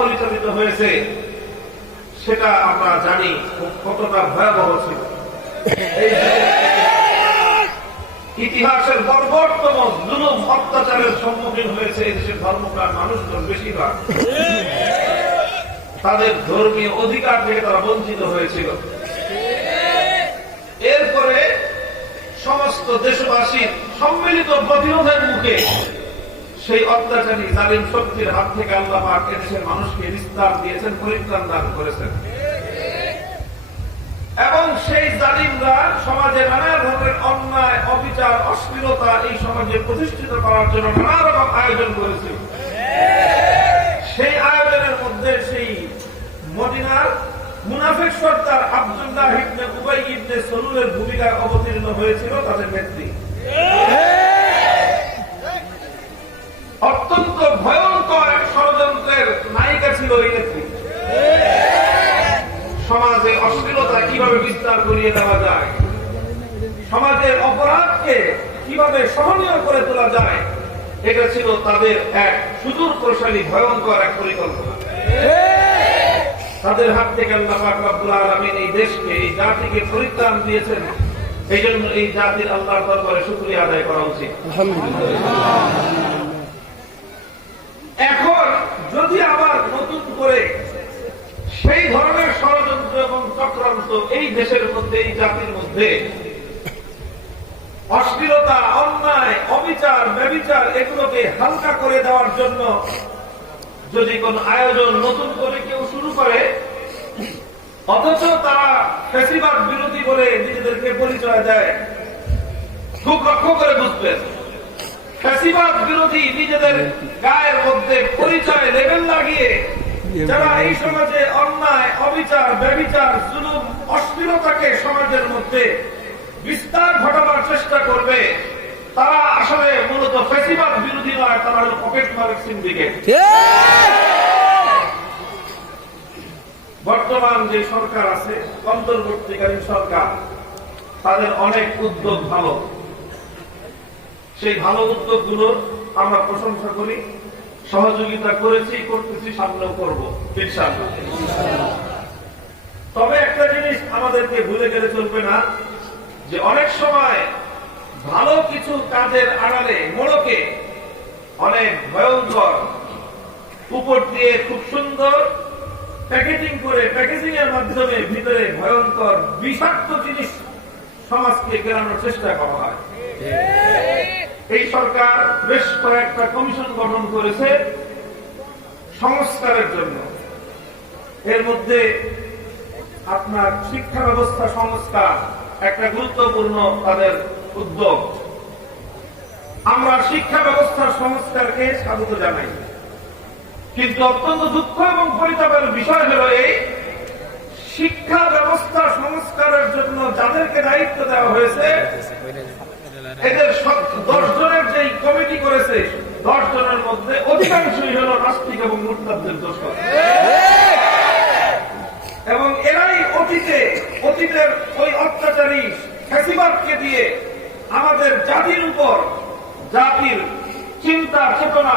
পরিচালিত হয়েছে। সেটা আমরা জানি কতটা ভয়াবহ ছিল। ইতিহাসের বর্বরতম জুলুম, অত্যাচারের সম্মুখীন হয়েছে এই দেশের ধর্মপ্রাণ মানুষজন বেশিরভাগ। তাদের ধর্মীয় অধিকার থেকে তারা বঞ্চিত হয়েছিল এরপরে সমস্ত দেশবাসীর সম্মিলিত প্রতিরোধের মুখে সেই অত্যাচারী জালিম শক্তির হাত থেকে আল্লাহ পাক এদেশের মানুষকে বিস্তার দিয়েছেন, পরিত্রাণ দান করেছেন। এবং সেই জালিমরা সমাজে নানা ধরনের অন্যায়, অবিচার, অশ্লীলতা এই সমাজে প্রতিষ্ঠিত করার জন্য নানা রকম আয়োজন করেছিল সেই আয়োজনের মধ্যে সেই মুনাফিক সর্দার আব্দুল্লাহ ইবনে উবাই ইবনে সলুলের ভূমিকায় অবতীর্ণ হয়েছিল তাদের নেত্রী। অত্যন্ত ভয়ঙ্কর এক ষড়যন্ত্রের নায়িকা ছিল এই নেত্রী। সমাজে অশ্লীলতা কীভাবে বিস্তার করিয়ে দেওয়া যায়? সমাজের অপরাধকে কীভাবে সহনীয় করে তোলা যায়? এটা ছিল তাদের এক সুদূর প্রসারী ভয়ঙ্কর এক পরিকল্পনা। তাদের হাত থেকে আল্লাহ পাক রব্বুল আলামিন এই দেশকে এই জাতিকে পরিত্রাণ দিয়েছেন। এই জন্য এই জাতির আল্লাহর দরবারে শুকরিয়া আদায় করা উচিত। এখন যদি আবার নতুন করে সেই ধরনের ষড়যন্ত্র এবং চক্রান্ত এই দেশের মধ্যে এই জাতির মধ্যে অশ্লীলতা অন্যায় অবিচার ব্যবিচার এগুলোকে হালকা করে দেওয়ার জন্য যদি কোন আয়োজন নতুন করে কেউ করে, অথচ তারা ফেসিবাদ বিরোধী বলে নিজেদেরকে পরিচয় দেয়। খুব লক্ষ্য করে বুঝবেন ফ্যাসিবাদ বিরোধী নিজেদের গায়ের মধ্যে পরিচয় লেবেল লাগিয়ে যারা এই সমাজে অন্যায়, অবিচার, ব্যবিচার, জুলুম, অশ্লীলতাকে সমাজের মধ্যে বিস্তার ঘটাবার চেষ্টা করবে, তারা আসলে মূলত ফ্যাসিবাদ বিরোধী নয়, তারা হল পকেট মার্ক সিন্ডিকেট। বর্তমান যে সরকার আছে, অন্তর্বর্তীকালীন সরকার, তাদের অনেক উদ্যোগ ভালো। সেই ভালো উদ্যোগগুলো আমরা প্রশংসা করি, সহযোগিতা করেছি, করতেছি, সামনেও করব তবে একটা জিনিস আমাদেরকে ভুলে গেলে চলবে না, যে অনেক সময় ভালো কিছু কাজের আড়ালে মোড়কে অনেক ভয়ঙ্কর উপর দিয়ে খুব সুন্দর প্যাকেজিং করে প্যাকেজিং এর মাধ্যমে ভিতরে ভয়ঙ্কর বিষাক্ত জিনিস সমাজকে গেরানোর চেষ্টা করা হয়। এই সরকার বেশ কয়েকটা কমিশন গঠন করেছে সংস্কারের জন্য। এর মধ্যে আপনার শিক্ষা ব্যবস্থা সংস্কার একটা গুরুত্বপূর্ণ তাদের উদ্যোগ। আমরা শিক্ষা ব্যবস্থার সংস্কারকে স্বাগত জানাই। কিন্তু অত্যন্ত দুঃখ এবং পরিতাপের বিষয় হল এই শিক্ষা ব্যবস্থা সংস্কারের জন্য যাদেরকে দায়িত্ব দেওয়া হয়েছে, এদের দশ জনের যে কমিটি করেছে, দশ জনের মধ্যে অধিকাংশই হল নাস্তিক এবং মুরতাদের দোষ। এবং এরাই অতীতে, অতীতের ওই অত্যাচারী ফ্যাসিবাদকে দিয়ে আমাদের জাতির উপর জাতির চিন্তা, চেতনা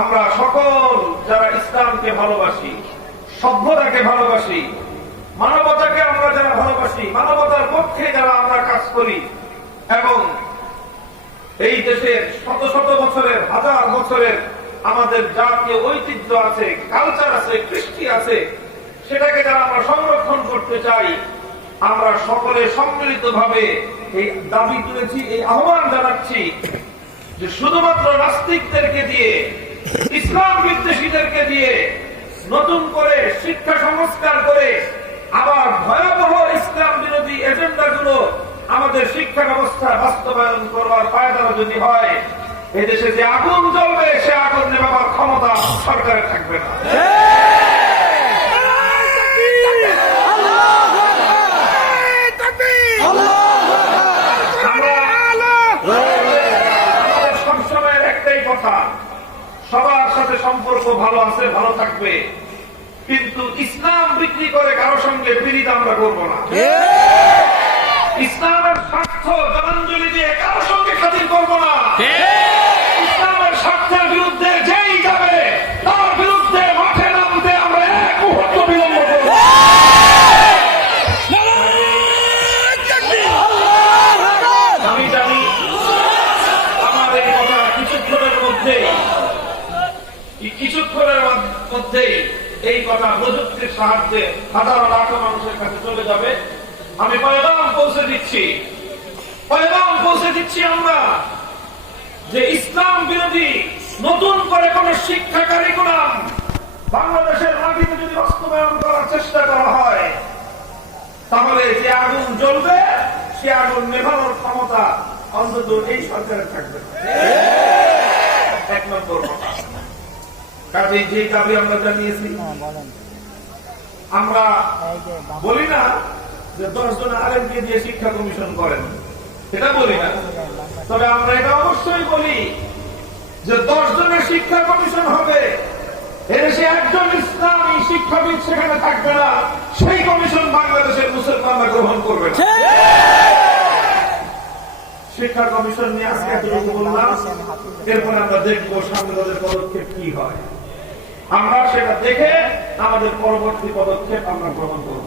আমরা সকল যারা ইসলামকে ভালোবাসি, সভ্যতাকে ভালোবাসি, মানবতাকে আমরা যারা ভালোবাসি, মানবতার পক্ষে যারা আমরা কাজ করি এবং এই দেশের শত শত বছরের, হাজার বছরের আমাদের জাতীয় ঐতিহ্য আছে কালচার আছে, কৃষ্টি আছে, সেটাকে যারা আমরা সংরক্ষণ করতে চাই, আমরা সকলে সম্মিলিত ভাবে এই দাবি তুলেছি, এই আহ্বান জানাচ্ছি যে শুধুমাত্র নাস্তিকদেরকে দিয়ে ইসলাম বিদ্বেষীদেরকে দিয়ে নতুন করে শিক্ষা সংস্কার করে আবার ভয়াবহ ইসলাম বিরোধী এজেন্ডা গুলো আমাদের শিক্ষা ব্যবস্থা বাস্তবায়ন করবার ফায়দা যদি হয়, এদেশে যে আগুন জ্বলবে, সে আগুন নেবার ক্ষমতা সরকারের থাকবে না আমরা আমাদের সবসময়ের একটাই কথা সবার সাথে সম্পর্ক ভালো আছে ভালো থাকবে। কিন্তু ইসলাম বিক্রি করে কারও সঙ্গে পীড়িত আমরা করব না। ইসলামের স্বার্থ জলাঞ্জলি দিয়ে কারও সঙ্গে খাতির করব না। ইসলামের স্বার্থের বিরুদ্ধে যেই যাবে তার বিরুদ্ধে মাঠে নামতে আমরা এক মুহূর্ত বিলম্ব করব না। আমি জানি আমার এই কথা কিছুক্ষণের মধ্যে কিছুক্ষণের মধ্যে এই কথা প্রযুক্তির সাহায্যে হাজার লাখো মানুষের কাছে চলে যাবে। আমি পয়গাম পৌঁছে দিচ্ছি। পয়গাম পৌঁছে দিচ্ছি আমরা যে ইসলাম বিরোধী নতুন করে কোন শিক্ষা কারিকুলাম বাংলাদেশের মাটিতে যদি বাস্তবায়ন করার চেষ্টা করা হয়, তাহলে যে আগুন জ্বলবে, সে আগুন নেভানোর ক্ষমতা অন্তত এই সরকারের থাকবে না। এক নম্বর কথা কাজে যে দাবি আমরা জানিয়েছি। আমরা বলি না যে দিয়ে শিক্ষা কমিশন করেন। এটা বলি না। তবে আমরা এটা অবশ্যই বলি যে দশ জনের শিক্ষা কমিশন হবে। এদেশে একজন ইসলামী শিক্ষাবিদ সেখানে থাকবে না। সেই কমিশন বাংলাদেশের মুসলমানরা গ্রহণ করবে শিক্ষা কমিশন নিয়ে আজকে এতটুকু বললাম। এরপর আমরা দেখব সামনে পদক্ষেপ কি হয়। আমরা সেটা দেখে আমাদের পরবর্তী পদক্ষেপ আমরা গ্রহণ করব।